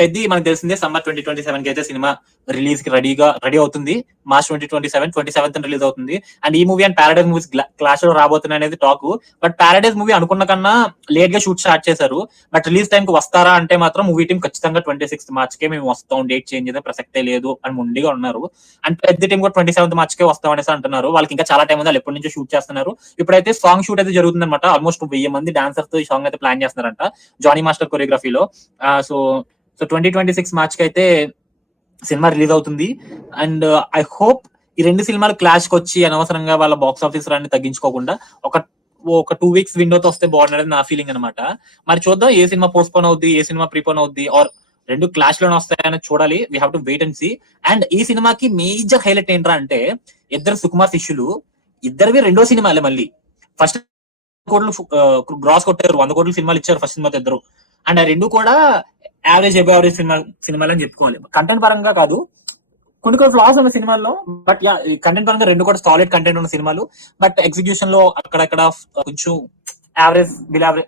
పెద్ద మనకు తెలిసిందే సమ్మర్ 2027 కి అయితే సినిమా రిలీజ్ కి రెడీ అవుతుంది. మార్చ్ 2027 రిలీజ్ అవుతుంది. అండ్ ఈ movie and paradise movies clash లో రాబోతున్నాయి అనేది టాక్. బట్ పారడైజ్ మూవీ అనుకున్న కన్నా లేట్ గా షూట్ స్టార్ట్ చేశారు. బట్ రిలీజ్ టైం కి వస్తారా అంటే మాత్రం మూవీ టీం ఖచ్చితంగా 26th మార్చ్ కే మేము వస్తాం, డేట్ చేంజ్ అయితే ప్రసక్తే లేదు అని ముందుగా ఉన్నారు. అండ్ పెద్ద టీం కూడా 27th మార్చ్ కే వస్తాం అనేసి అంటున్నారు. వాళ్ళకి ఇంకా చాలా టైం ఉంది, వాళ్ళు ఎప్పటి నుంచో షూట్ చేస్తున్నారు. ఇప్పుడైతే సాంగ్ షూట్ అయితే జరుగుతుంది అనమాట. ఆల్మోస్ట్ 1000 మంది డాన్సర్స్ తో ఈ సాంగ్ అయితే ప్లాన్ చేస్తున్నారంట జానీ మాస్టర్ కొరియోగ్రఫీలో. సో 2026 మార్చ్ కి అయితే సినిమా రిలీజ్ అవుతుంది. అండ్ ఐ హోప్ ఈ రెండు సినిమాలు క్లాష్ కి వచ్చి అనవసరంగా వాళ్ళ బాక్స్ ఆఫీస్ రాన్ని తగ్గించుకోకుండా ఒక 2 weeks విండోతో వస్తే బాగుండేది నా ఫీలింగ్ అనమాట. మరి చూద్దాం ఏ సినిమా పోస్ట్పోన్ అవుద్ది, ఏ సినిమా ప్రీపోన్ అవుద్ది, ఆర్ రెండు క్లాష్ లోనే వస్తాయని చూడాలి. We have to wait and see. And ఈ సినిమాకి మేజర్ హైలైట్ ఏంట్రా అంటే ఇద్దరు సుకుమార్ శిష్యులు, ఇద్దరివి రెండో సినిమాలే. మళ్ళీ ఫస్ట్ కోట్లు గ్రాస్ కొట్టారు, 100 కోట్ల సినిమాలు ఇచ్చారు ఫస్ట్ సినిమాతో ఇద్దరు. అండ్ ఆ రెండు కూడా యావరేజ్ యావరేజ్ సినిమాలు అని చెప్పుకోవాలి. కంటెంట్ పరంగా కాదు, కొన్ని ఫ్లాస్ ఉన్న సినిమాల్లో. బట్ యా, కంటెంట్ పరంగా రెండు కూడా సాలిడ్ కంటెంట్ ఉన్న సినిమాలు. బట్ ఎగ్జిక్యూషన్ లో అక్కడక్కడ కొంచెం యావరేజ్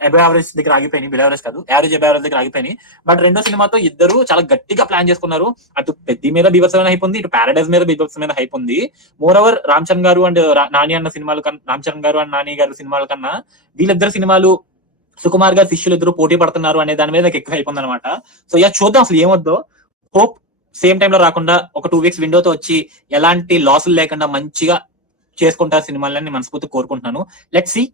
అబవ్ యావరేజ్ దగ్గర ఆగిపోయినాయి. బిల్ యావరేజ్ కాదు, యావరేజ్ అబవ్ యావరేజ్ దగ్గర ఆగిపోయినాయి. బట్ రెండో సినిమాతో ఇద్దరు చాలా గట్టిగా ప్లాన్ చేసుకున్నారు. అటు పెద్ద మీద బీభత్సమైన హైప్ ఉంది, ఇటు పారడైజ్ మీద బీభత్సమైన హైప్ ఉంది. మోర్ ఓవర్ రామ్ చరణ్ గారు అండ్ నాని అన్న సినిమాలు రామ్ చరణ్ గారు అండ్ నాని గారు సినిమాల కన్నా వీళ్ళిద్దరు సినిమాలు, సుకుమార్ గారు శిష్యులు ఇద్దరు పోటీ పడుతున్నారు అనే దాని మీద నాకు ఎక్కువ హైప్ ఉందన్నమాట. సో యా, చూద్దాం అసలు ఏమొద్దో. హోప్ సేమ్ టైం లో రాకుండా ఒక 2 weeks విండోతో వచ్చి ఎలాంటి లాసులు లేకుండా మంచిగా చేసుకుంటారు సినిమాలని మనస్ఫూర్తి కోరుకుంటున్నాను. Let's see.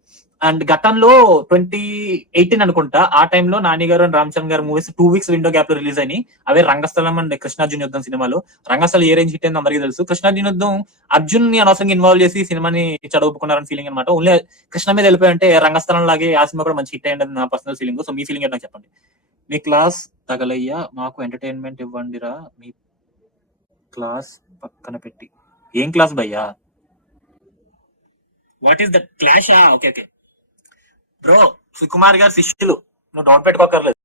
అండ్ గతంలో 2018 అనుకుంటా, ఆ టైంలో నాని గారు అండ్ రామ్ చరణ్ గారు మూవీస్ 2 weeks విండో గ్యాప్ లో రిలీజ్ అయినాయి. అవే రంగస్థలం అండ్ కృష్ణార్జున యుద్ధం సినిమాలు. రంగస్థలం ఏ రేంజ్ హిట్ అయిందో అందరికీ తెలుసు. కృష్ణార్జున యుద్ధం అర్జున్ ని అనవసరంగా ఇన్వాల్వ్ చేసి సినిమాని చెడగొట్టుకున్నారని ఫీలింగ్ అనమాట. ఓన్లీ కృష్ణ మీద వెళ్ళిపోయి అంటే రంగస్థలం లాగే ఆ సినిమా కూడా మంచి హిట్ అయ్యింది నా పర్సనల్ ఫీలింగ్. సో మీ ఫీలింగ్ ఏంటో చెప్పండి. మీ క్లాస్ తగలయ్యా, మాకు ఎంటర్టైన్మెంట్ ఇవ్వండిరా, మీ క్లాస్ పక్కన పెట్టి. ఏం క్లాస్ భయ్యా? What is the clash? Okay okay bro, Sukumar గారు శిష్యులు, నువ్వు డౌట్ పెట్టుకోకర్లేదు.